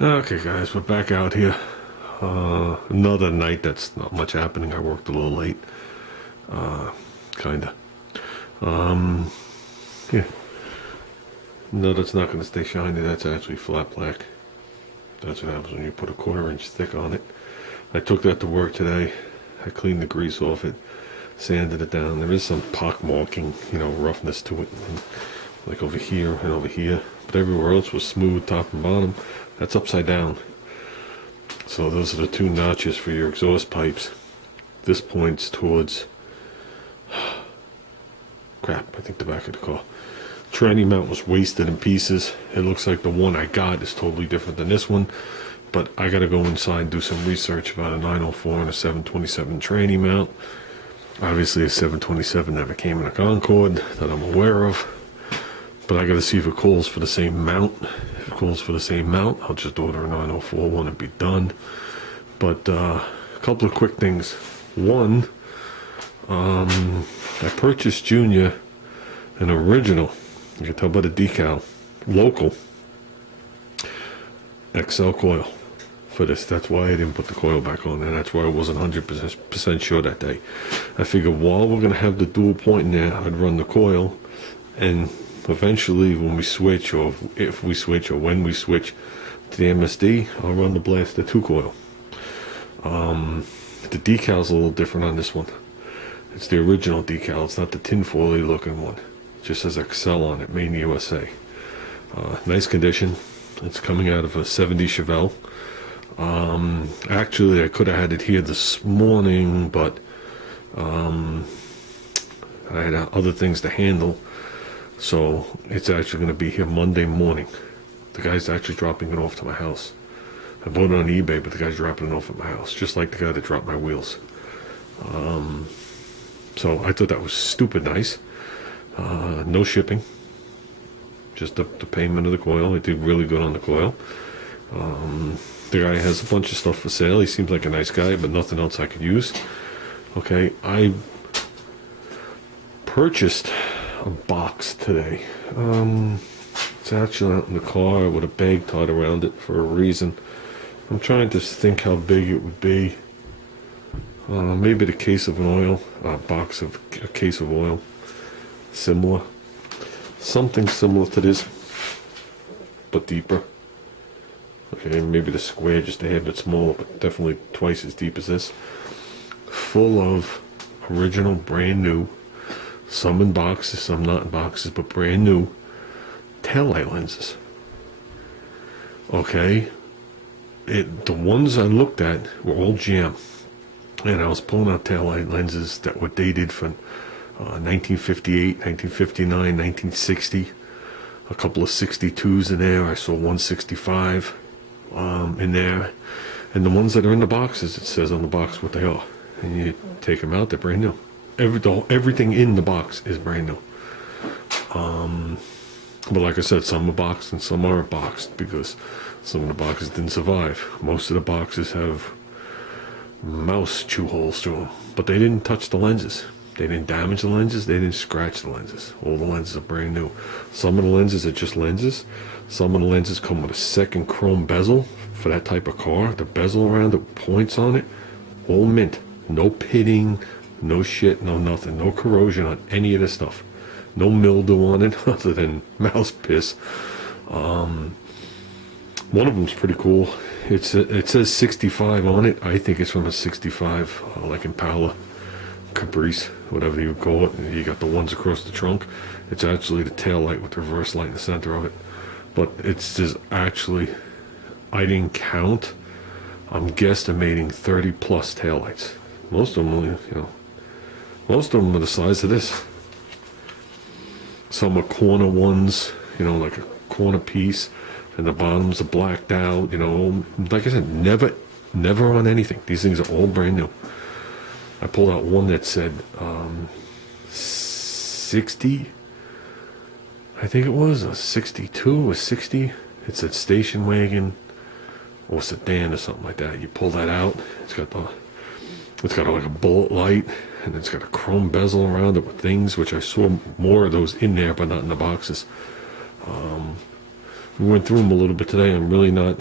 Okay, guys, we're back out here. Another night that's not much happening. I worked a little late. Kinda. Yeah. No, that's not going to stay shiny. That's actually flat black. That's what happens when you put a 1/4 inch thick on it. I took that to work today. I cleaned the grease off it, sanded it down. There is some pock marking, roughness to it, like over here and over here. But everywhere else was smooth, top and bottom. That's upside down. So those are the two notches for your exhaust pipes. This points towards crap, I think the back of the car. Tranny mount was wasted in pieces. It looks like the one I got is totally different than this one, but I gotta go inside and do some research about a 904 and a 727 tranny mount. Obviously a 727 never came in a Concorde that I'm aware of, but I gotta see if it calls for the same mount. If it calls for the same mount, I'll just order a 904 one and be done. But a couple of quick things. One, I purchased Junior an original, you can tell by the decal, local XL coil for this. That's why I didn't put the coil back on, and that's why I wasn't 100% sure that day. I figured while we're going to have the dual point in there, I'd run the coil, and eventually when we switch, or if we switch, or when we switch to the MSD, I'll run the Blaster 2 coil. The decal's a little different on this one. It's the original decal, it's not the tinfoil-y looking one. It just says XL on it, made in the USA. Nice condition. It's coming out of a 70 Chevelle. Actually, I could have had it here this morning, but I had other things to handle. So it's actually going to be here Monday morning. The guy's actually dropping it off to my house. I bought it on eBay, but the guy's dropping it off at my house, just like the guy that dropped my wheels. So I thought that was stupid nice. No shipping, just the payment of the coil. I did really good on the coil. The guy has a bunch of stuff for sale. He seems like a nice guy, but nothing else I could use. Okay, I purchased a box today. It's actually out in the car with a bag tied around it for a reason. I'm trying to think how big it would be. Maybe the case of an oil, a case of oil, similar, something similar to this, but deeper. Okay, maybe the square just a hair bit smaller, but definitely twice as deep as this. Full of original, brand new, some in boxes, some not in boxes, but brand new taillight lenses. Okay, the ones I looked at were all jam. And I was pulling out taillight lenses that were dated from 1958, 1959, 1960. A couple of 62s in there. I saw 165 in there. And the ones that are in the boxes, it says on the box what they are. And you take them out, they're brand new. Everything in the box is brand new. But like I said, some are boxed and some aren't boxed because some of the boxes didn't survive. Most of the boxes have mouse chew holes through them, but they didn't touch the lenses. They didn't damage the lenses. They didn't scratch the lenses. All the lenses are brand new. Some of the lenses are just lenses. Some of the lenses come with a second chrome bezel for that type of car. The bezel around it, points on it, all mint. No pitting, no shit, no nothing, no corrosion on any of this stuff. No mildew on it other than mouse piss. One of them's pretty cool. It says 65 on it. I think it's from a 65, like Impala, Caprice, whatever you would call it. You got the ones across the trunk. It's actually the tail light with the reverse light in the center of it. But it's just actually, I didn't count. I'm guesstimating 30 plus tail lights. Most of them, most of them are the size of this. Some are corner ones, like a corner piece. And the bottoms are blacked out, like I said, never on anything. These things are all brand new. I pulled out one that said 60, I think it was, a 62 or 60. It said station wagon or sedan or something like that. You pull that out, it's got like a bullet light, and it's got a chrome bezel around it with things, which I saw more of those in there, but not in the boxes. We went through them a little bit today. I'm really not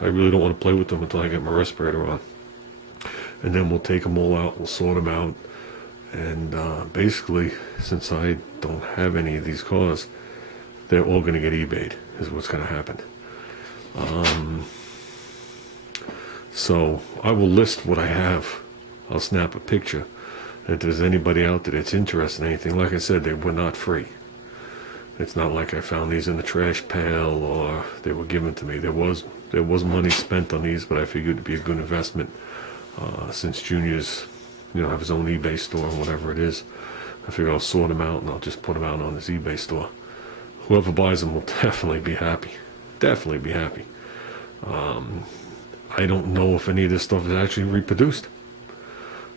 I really don't want to play with them until I get my respirator on. And then we'll take them all out, we'll sort them out. And basically, since I don't have any of these cars, they're all going to get eBayed, is what's going to happen. So I will list what I have. I'll snap a picture. If there's anybody out there that's interested in anything, like I said, they were not free. It's not like I found these in the trash pail or they were given to me. There was money spent on these, but I figured it'd be a good investment since Junior's, have his own eBay store or whatever it is. I figure I'll sort them out and I'll just put them out on his eBay store. Whoever buys them will definitely be happy. Definitely be happy. I don't know if any of this stuff is actually reproduced.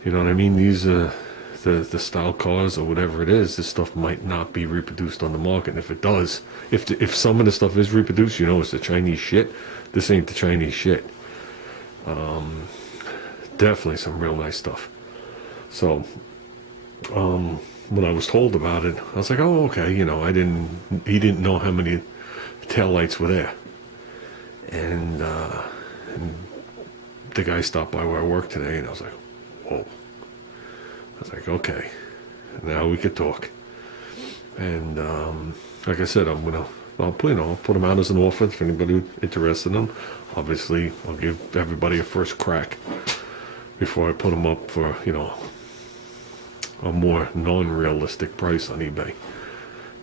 You know what I mean? These the style cars or whatever it is, this stuff might not be reproduced on the market. And if it does, if some of the stuff is reproduced, it's the Chinese shit. This ain't the Chinese shit. Definitely some real nice stuff. So when I was told about it, I was like, oh, okay. He didn't know how many taillights were there. And the guy stopped by where I work today, and I was like, whoa. I was like, okay, now we could talk. And like I said, I'll put them out as an offer if anybody interested in them. Obviously, I'll give everybody a first crack before I put them up for, a more non-realistic price on eBay.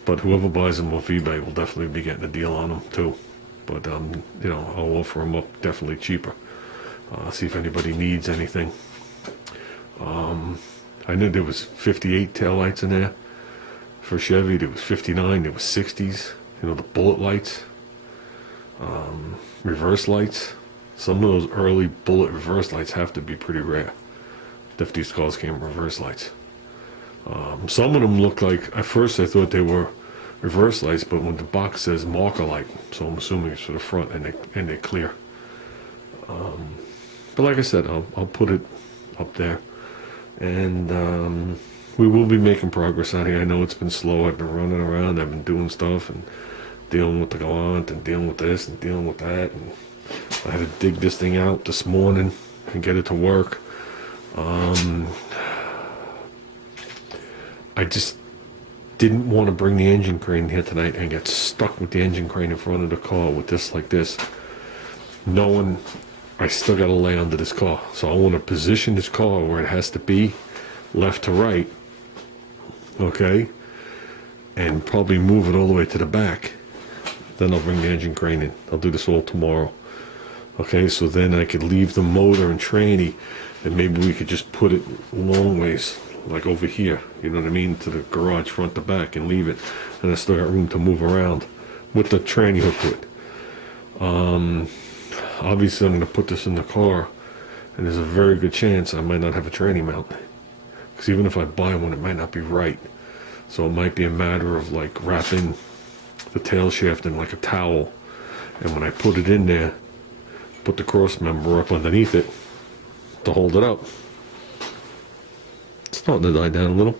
But whoever buys them off eBay will definitely be getting a deal on them too. But I'll offer them up definitely cheaper. See if anybody needs anything. I knew there was 58 taillights in there for Chevy. There was 59. There was 60s. The bullet lights, reverse lights. Some of those early bullet reverse lights have to be pretty rare if these cars came with reverse lights. Some of them look like, at first I thought they were reverse lights, but when the box says marker light, so I'm assuming it's for the front, and they're clear. But like I said, I'll put it up there, and we will be making progress on here. I know it's been slow. I've been running around. I've been doing stuff and dealing with the Galant and dealing with this and dealing with that. And I had to dig this thing out this morning and get it to work. I just didn't want to bring the engine crane here tonight and get stuck with the engine crane in front of the car with this like this, knowing I still got to lay under this car. So I want to position this car where it has to be, left to right, okay, and probably move it all the way to the back. Then I'll bring the engine crane in. I'll do this all tomorrow. Okay, so then I could leave the motor and tranny, and maybe we could just put it long ways, like over here, you know what I mean, to the garage front to back, and leave it, and I still got room to move around with the tranny hook to it. Obviously I'm going to put this in the car, and there's a very good chance I might not have a tranny mount, because even if I buy one, it might not be right. So it might be a matter of like wrapping the tail shaft in like a towel, and when I put it in there, put the cross member up underneath it to hold it up. It's starting to die down a little.